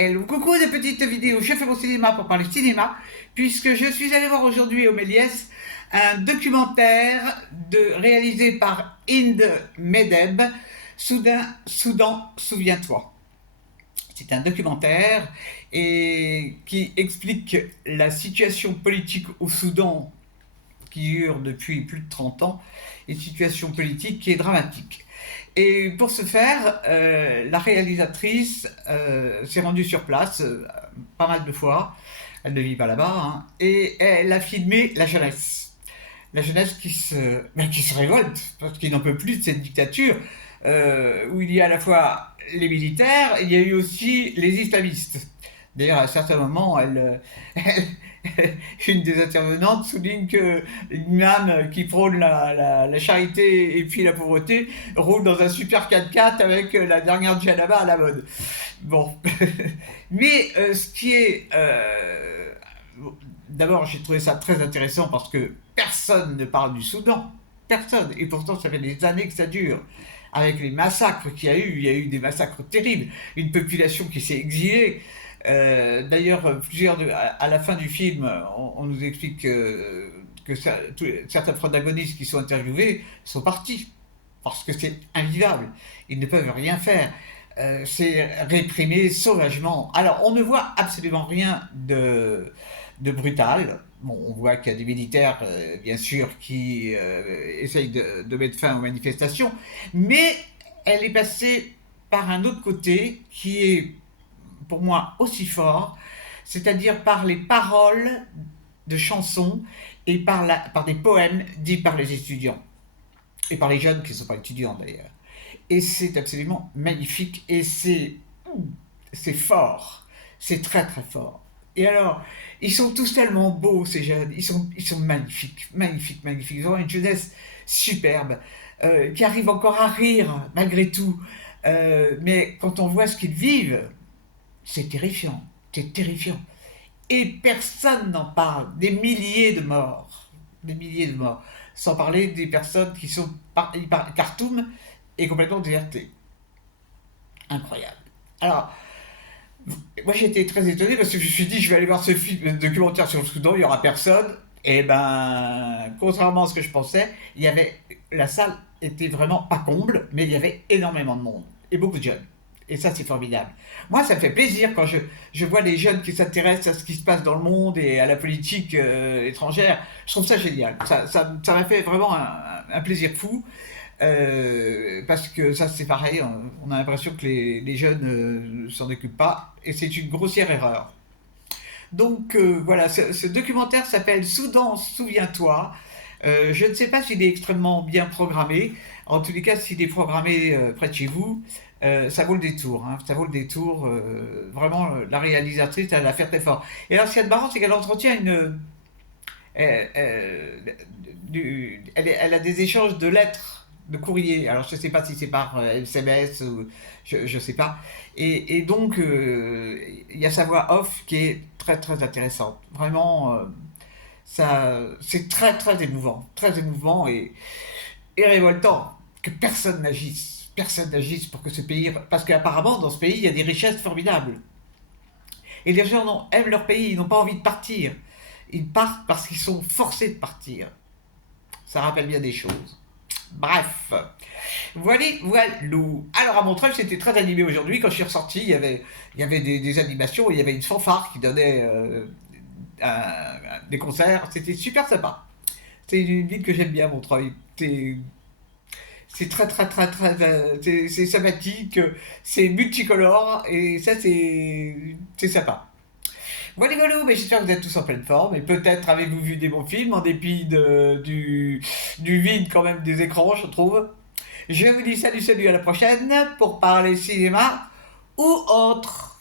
Hello, coucou de petites vidéos, je fais mon cinéma pour parler cinéma, puisque je suis allé voir aujourd'hui au Méliès un documentaire réalisé par Inde Medeb, Soudan, souviens-toi. C'est un documentaire qui explique la situation politique au Soudan qui dure depuis plus de 30 ans, une situation politique qui est dramatique. Et pour ce faire, la réalisatrice s'est rendue sur place pas mal de fois, elle ne vit pas là-bas, hein, et elle a filmé la jeunesse. La jeunesse qui se révolte, parce qu'il n'en peut plus de cette dictature, où il y a à la fois les militaires, et il y a eu aussi les islamistes. D'ailleurs, à certains moments, une des intervenantes souligne que l'imam qui prône la charité et puis la pauvreté roule dans un super 4x4 avec la dernière djellaba à la mode. Bon. Mais ce qui est... D'abord, j'ai trouvé ça très intéressant parce que personne ne parle du Soudan. Personne. Et pourtant, ça fait des années que ça dure. Avec les massacres qu'il y a eu, il y a eu des massacres terribles. Une population qui s'est exilée. D'ailleurs, à la fin du film, on nous explique certains protagonistes qui sont interviewés sont partis parce que c'est invivable. Ils ne peuvent rien faire. C'est réprimé sauvagement. Alors, on ne voit absolument rien de brutal. Bon, on voit qu'il y a des militaires, bien sûr, qui essayent de mettre fin aux manifestations, mais elle est passée par un autre côté qui est pour moi aussi fort, c'est-à-dire par les paroles de chansons et par des poèmes dits par les étudiants, et par les jeunes qui ne sont pas étudiants d'ailleurs. Et c'est absolument magnifique, et c'est fort, c'est très très fort. Et alors, ils sont tous tellement beaux ces jeunes, ils sont magnifiques, magnifiques, magnifiques, ils ont une jeunesse superbe, qui arrive encore à rire malgré tout. Mais quand on voit ce qu'ils vivent, c'est terrifiant, c'est terrifiant. Et personne n'en parle. Des milliers de morts. Sans parler des personnes qui sont Khartoum est complètement déserté. Incroyable. Alors, moi j'étais très étonné parce que je me suis dit je vais aller voir ce film documentaire sur le Soudan, il y aura personne. Et ben, contrairement à ce que je pensais, la salle était vraiment pas comble, mais il y avait énormément de monde et beaucoup de jeunes. Et ça, c'est formidable. Moi, ça me fait plaisir quand je vois les jeunes qui s'intéressent à ce qui se passe dans le monde et à la politique étrangère. Je trouve ça génial. Ça m'a fait vraiment un plaisir fou. Parce que ça, c'est pareil. On a l'impression que les jeunes ne s'en occupent pas. Et c'est une grossière erreur. Donc voilà, ce documentaire s'appelle Soudan, souviens-toi. Je ne sais pas s'il est extrêmement bien programmé. En tous les cas, s'il est programmé près de chez vous, ça vaut le détour. Hein. Ça vaut le détour. Vraiment, la réalisatrice, elle a fait très fort. Et alors, ce qui est marrant, c'est qu'elle entretient elle a des échanges de lettres, de courrier. Alors, je ne sais pas si c'est par SMS ou je ne sais pas. Et donc, il y a sa voix off qui est très très intéressante. Vraiment, c'est très émouvant et révoltant que personne n'agisse. Personne n'agisse pour que ce pays... Parce qu'apparemment, dans ce pays, il y a des richesses formidables. Et les gens aiment leur pays, ils n'ont pas envie de partir. Ils partent parce qu'ils sont forcés de partir. Ça rappelle bien des choses. Bref. Voilà. Alors à Montreuil, c'était très animé aujourd'hui. Quand je suis ressorti, il y avait des animations, il y avait une fanfare qui donnait des concerts. C'était super sympa. C'est une ville que j'aime bien, Montreuil. C'est très très très très c'est sympathique, c'est multicolore et ça c'est sympa. Voilà, mais j'espère que vous êtes tous en pleine forme et peut-être avez-vous vu des bons films en dépit du vide quand même des écrans, je trouve. Je vous dis salut à la prochaine pour parler cinéma ou autre.